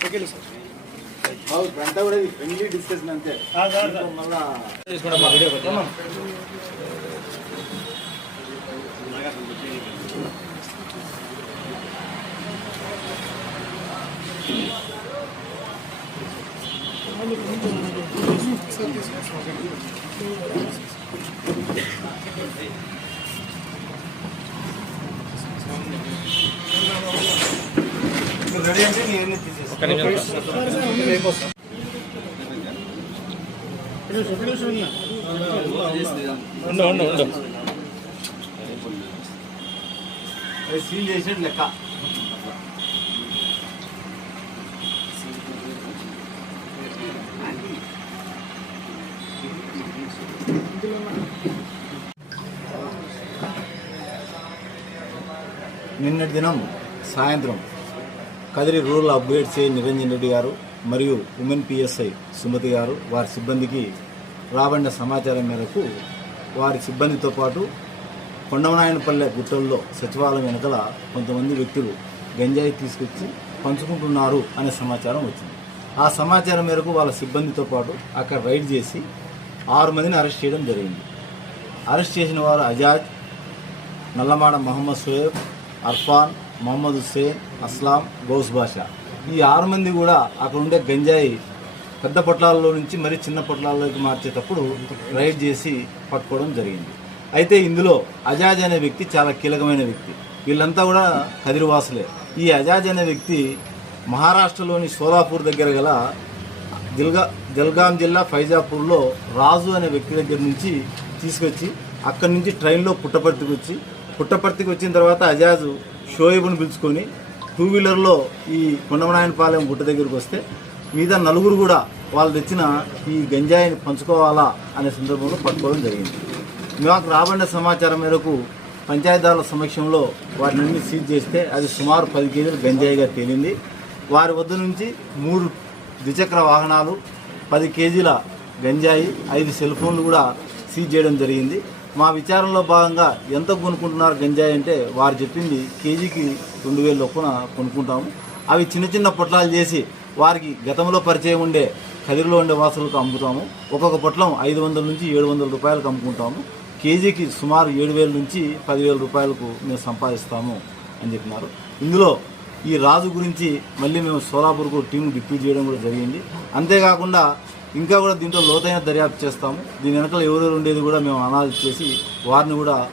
Second sir అంతా కూడా friendly discussion అంతే మళ్ళా తీసుకుంటాం మా వీడియో కొద్దిగా. రెడీ అంటే నేను తీసేస్తాను ఒక్క నిమిషం సార్. ఉండు ఉండు ఉండు సీల్ చేసేది లెక్క నిన్నటి దినం సాయంత్రం కదిరి రూరల్ అప్గ్రేడ్ చేయి నిరంజన్ రెడ్డి గారు మరియు ఉమెన్ పిఎస్ఐ సుమతి గారు వారి సిబ్బందికి రాబడిన సమాచారం మేరకు వారి సిబ్బందితో పాటు కొండమనాయనపల్లె గుట్టల్లో సచివాలయం వెనకల కొంతమంది వ్యక్తులు గంజాయి తీసుకొచ్చి పంచుకుంటున్నారు అనే సమాచారం వచ్చింది. ఆ సమాచారం మేరకు వాళ్ళ సిబ్బందితో పాటు అక్కడ రైడ్ చేసి ఆరు మందిని అరెస్ట్ చేయడం జరిగింది. అరెస్ట్ చేసిన వారు అజాజ్ నల్లమాడ మహమ్మద్ సోయబ్ అర్ఫాన్ మొహమ్మద్ హుస్సేన్ అస్లాం గౌస్ బాషా. ఈ ఆరు మంది కూడా అక్కడ ఉండే గంజాయి పెద్ద పొట్లాల్లో నుంచి మరి చిన్న పొట్లాల్లోకి మార్చేటప్పుడు రైడ్ చేసి పట్టుకోవడం జరిగింది. అయితే ఇందులో అజాజ్ అనే వ్యక్తి చాలా కీలకమైన వ్యక్తి. వీళ్ళంతా కూడా కదిరివాసులే. ఈ అజాజ్ అనే వ్యక్తి మహారాష్ట్రలోని సోలాపూర్ దగ్గర గల దిల్గా జల్గాం జిల్లా ఫైజాపూర్లో రాజు అనే వ్యక్తి దగ్గర నుంచి తీసుకొచ్చి అక్కడి నుంచి ట్రైన్లో పుట్టపర్తికి వచ్చి పుట్టపర్తికి వచ్చిన తర్వాత అజాజు షోయబుని పిలుచుకొని టూ వీలర్లో ఈ కొండమనాయనపాలెం గుట్ట దగ్గరికి వస్తే మిగతా నలుగురు కూడా వాళ్ళు తెచ్చిన ఈ గంజాయిని పంచుకోవాలా అనే సందర్భంలో పట్టుకోవడం జరిగింది. మాకు రాబడిన సమాచారం మేరకు పంచాయతీల సమక్షంలో వాటిని సీజ్ చేస్తే అది సుమారు పది కేజీలు గంజాయిగా తేలింది. వారి వద్ద నుంచి మూడు ద్విచక్ర వాహనాలు పది కేజీల గంజాయి ఐదు సెల్ ఫోన్లు కూడా సీజ్ చేయడం జరిగింది. మా విచారంలో భాగంగా ఎంత కొనుక్కుంటున్నారు గంజాయి అంటే వారు చెప్పింది కేజీకి రెండు వేల లొప్పున కొనుక్కుంటాము. అవి చిన్న చిన్న పొట్లాలు చేసి వారికి గతంలో పరిచయం ఉండే కదిరిలో ఉండే వాసులకు అమ్ముతాము. ఒక్కొక్క పొట్లం ఐదు వందల నుంచి ఏడు వందల రూపాయలకు అమ్ముకుంటాము. కేజీకి సుమారు ఏడు వేల నుంచి పదివేల రూపాయలకు మేము సంపాదిస్తాము అని చెప్పినారు. ఇందులో ఈ రాజు గురించి మళ్ళీ మేము సోలాపూర్కు టీం డిప్యూట్ చేయడం కూడా జరిగింది. అంతేకాకుండా ఇంకా కూడా దీంట్లో లోతైన దర్యాప్తు చేస్తాము. దీని వెనకాల ఎవరెవరు ఉండేది కూడా మేము అనాలిసిస్ చేసి వారిని కూడా